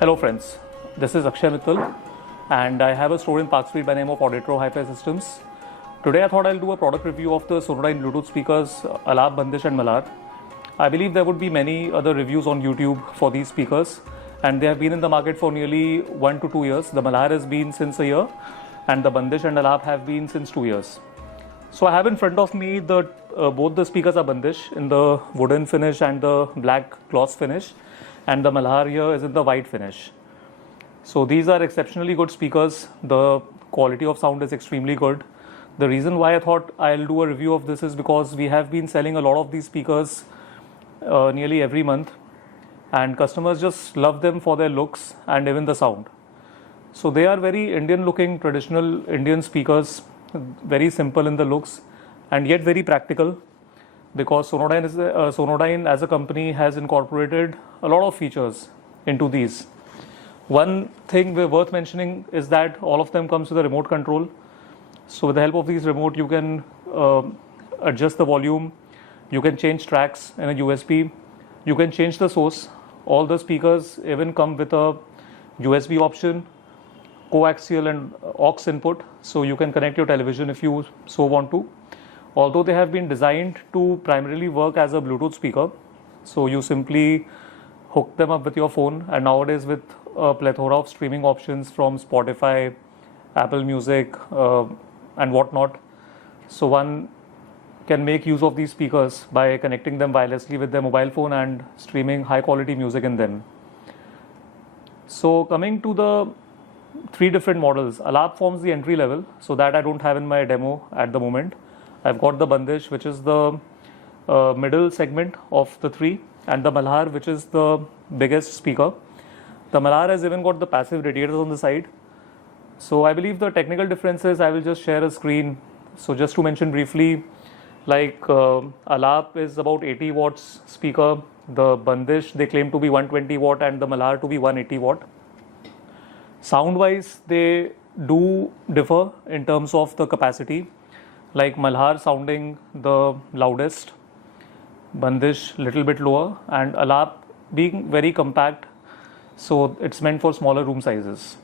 Hello friends, this is Akshay Mittal and I have a store in Park Street by the name of Auditro Hi-Fi Systems. Today I thought I'll do a product review of the Sonodyne Bluetooth speakers Alap, Bandish and Malhar. I believe there would be many other reviews on YouTube for these speakers and they have been in the market for nearly 1 to 2 years. The Malhar has been since a year and the Bandish and Alap have been since 2 years. So I have in front of me both the speakers are Bandish in the wooden finish and the black gloss finish, and the Malhar here is in the white finish. So these are exceptionally good speakers. The quality of sound is extremely good. The reason why I thought I'll do a review of this is because we have been selling a lot of these speakers nearly every month, and customers just love them for their looks and even the sound. So they are very Indian looking, traditional Indian speakers, very simple in the looks and yet very practical, because Sonodyne as a company has incorporated a lot of features into these. One thing worth mentioning is that all of them comes with a remote control. So with the help of these remote, you can adjust the volume, you can change tracks in a USB, you can change the source. All the speakers even come with a USB option, coaxial and aux input, so you can connect your television if you so want to. Although they have been designed to primarily work as a Bluetooth speaker, so you simply hook them up with your phone, and nowadays with a plethora of streaming options from Spotify, Apple Music and whatnot, so one can make use of these speakers by connecting them wirelessly with their mobile phone and streaming high quality music in them. So coming to the three different models, Alap forms the entry level, so that I don't have in my demo at the moment. I've got the Bandish, which is the middle segment of the three, and the Malhar, which is the biggest speaker. The Malhar has even got the passive radiators on the side. So I believe the technical differences, I will just share a screen. So just to mention briefly, like Alap is about 80 watts speaker, the Bandish they claim to be 120 watt and the Malhar to be 180 watt. Sound wise, they do differ in terms of the capacity, like Malhar sounding the loudest, Bandish little bit lower, and Alap being very compact, so it's meant for smaller room sizes.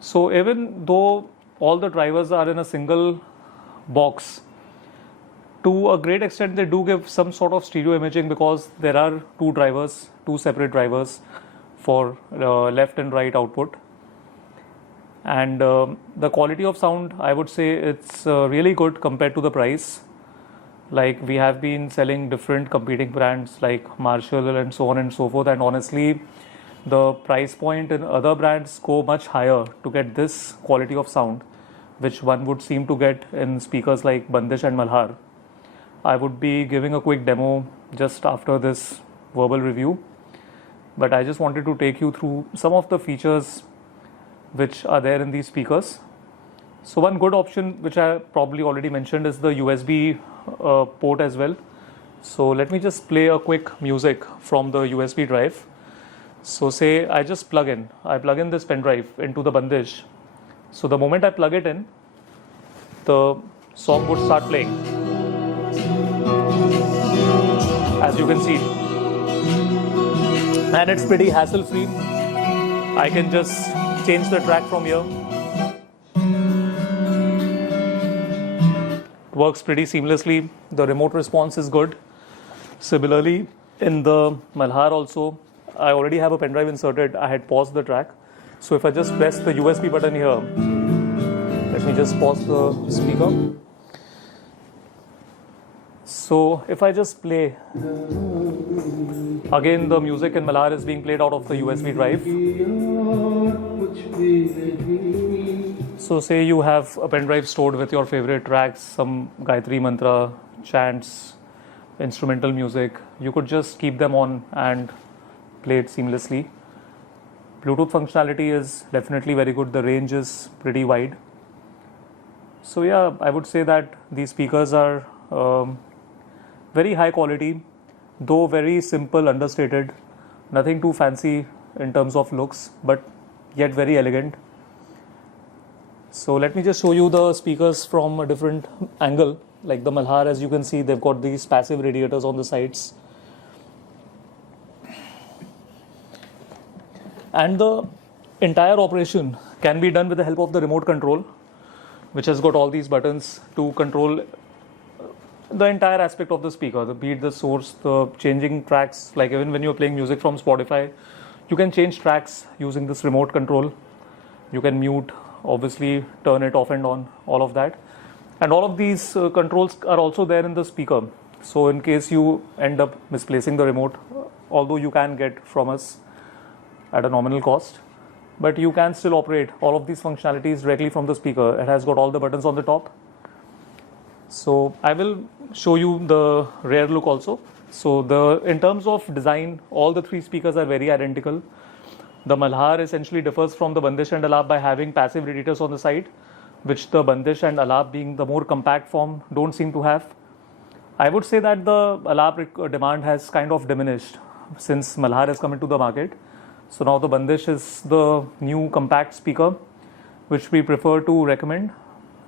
So even though all the drivers are in a single box, to a great extent they do give some sort of stereo imaging, because there are two separate drivers for left and right output. And the quality of sound, I would say it's really good compared to the price. Like we have been selling different competing brands like Marshall and so on and so forth, and honestly the price point in other brands go much higher to get this quality of sound, which one would seem to get in speakers like Bandish and Malhar. I would be giving a quick demo just after this verbal review, but I just wanted to take you through some of the features which are there in these speakers. So one good option, which I probably already mentioned, is the USB port as well. So let me just play a quick music from the USB drive. So say I just plug in this pen drive into the Bandish. So the moment I plug it in, the song would start playing, as you can see, and it's pretty hassle free. I can just change the track from here. It works pretty seamlessly. The remote response is good. Similarly, in the Malhar also, I already have a pen drive inserted. I had paused the track. So if I just press the USB button here, let me just pause the speaker. So if I just play, again the music in Malhar is being played out of the USB drive. So say you have a pen drive stored with your favorite tracks, some Gayatri Mantra, chants, instrumental music, you could just keep them on and play it seamlessly. Bluetooth functionality is definitely very good. The range is pretty wide. So yeah, I would say that these speakers are very high quality, though very simple, understated, nothing too fancy in terms of looks, but yet very elegant. So let me just show you the speakers from a different angle. Like the Malhar, as you can see, they've got these passive radiators on the sides. And the entire operation can be done with the help of the remote control, which has got all these buttons to control the entire aspect of the speaker, the beat, the source, the changing tracks. Like even when you're playing music from Spotify, you can change tracks using this remote control. You can mute, obviously turn it off and on, all of that. And all of these controls are also there in the speaker. So in case you end up misplacing the remote, although you can get from us at a nominal cost, but you can still operate all of these functionalities directly from the speaker. It has got all the buttons on the top. So I will show you the rear look also. So in terms of design, all the three speakers are very identical. The Malhar essentially differs from the Bandish and Alap by having passive radiators on the side, which the Bandish and Alap, being the more compact form, don't seem to have. I would say that the Alap demand has kind of diminished since Malhar has come into the market. So now the Bandish is the new compact speaker, which we prefer to recommend.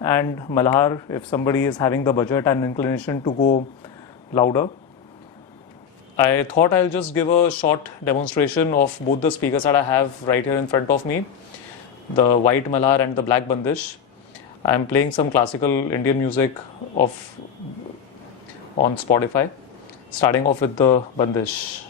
And Malhar, if somebody is having the budget and inclination to go louder. I thought I'll just give a short demonstration of both the speakers that I have right here in front of me, the white Malhar and the black Bandish. I'm playing some classical Indian music on Spotify, starting off with the Bandish.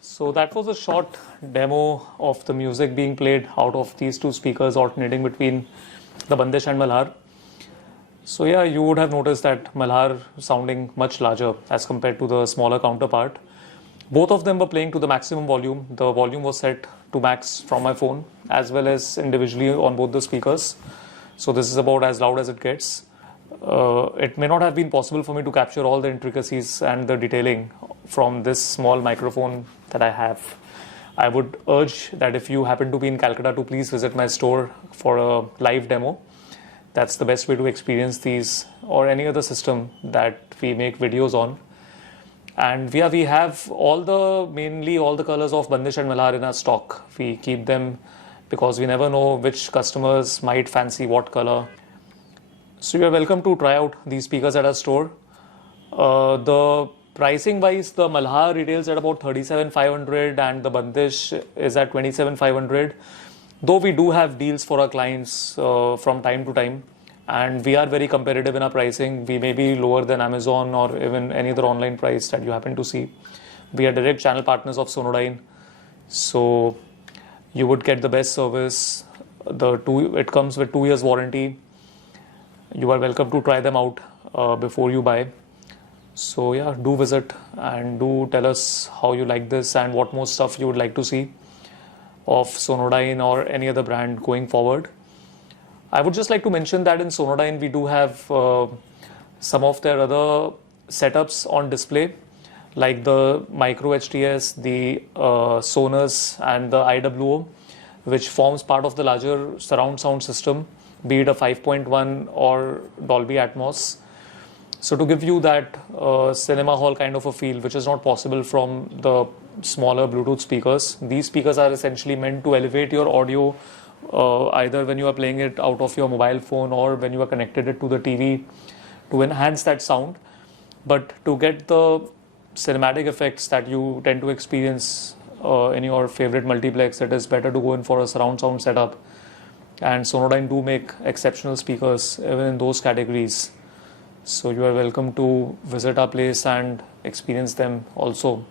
So that was a short demo of the music being played out of these two speakers alternating between the Bandish and Malhar. So yeah, you would have noticed that Malhar sounding much larger as compared to the smaller counterpart. Both of them were playing to the maximum volume. The volume was set to max from my phone as well as individually on both the speakers. So this is about as loud as it gets. It may not have been possible for me to capture all the intricacies and the detailing from this small microphone that I have. I would urge that if you happen to be in Calcutta to please visit my store for a live demo. That's the best way to experience these or any other system that we make videos on. And we have mainly all the colors of Bandish and Malhar in our stock. We keep them because we never know which customers might fancy what color. So you are welcome to try out these speakers at our store. The pricing wise, the Malhar retails at about 37,500 and the Bandish is at 27,500. Though we do have deals for our clients from time to time, and we are very competitive in our pricing. We may be lower than Amazon or even any other online price that you happen to see. We are direct channel partners of Sonodyne, so you would get the best service. It comes with 2 years warranty. You are welcome to try them out before you buy. So yeah, do visit and do tell us how you like this and what more stuff you would like to see of Sonodyne or any other brand going forward. I would just like to mention that in Sonodyne we do have some of their other setups on display, like the micro HTS, the Sonos and the IWO, which forms part of the larger surround sound system, be it a 5.1 or Dolby Atmos. So to give you that cinema hall kind of a feel, which is not possible from the smaller Bluetooth speakers. These speakers are essentially meant to elevate your audio either when you are playing it out of your mobile phone or when you are connected it to the TV to enhance that sound. But to get the cinematic effects that you tend to experience in your favorite multiplex, it is better to go in for a surround sound setup. And Sonodyne do make exceptional speakers even in those categories. So you are welcome to visit our place and experience them also.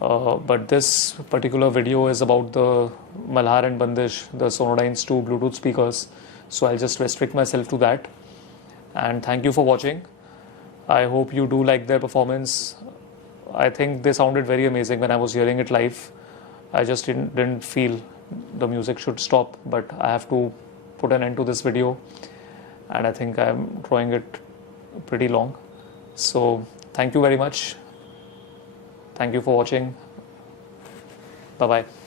But this particular video is about the Malhar and Bandish, the Sonodyne's two Bluetooth speakers. So I'll just restrict myself to that. And thank you for watching. I hope you do like their performance. I think they sounded very amazing when I was hearing it live. I just didn't feel the music should stop, but I have to put an end to this video. And I think I'm drawing it pretty long. So thank you very much. Thank you for watching. Bye-bye.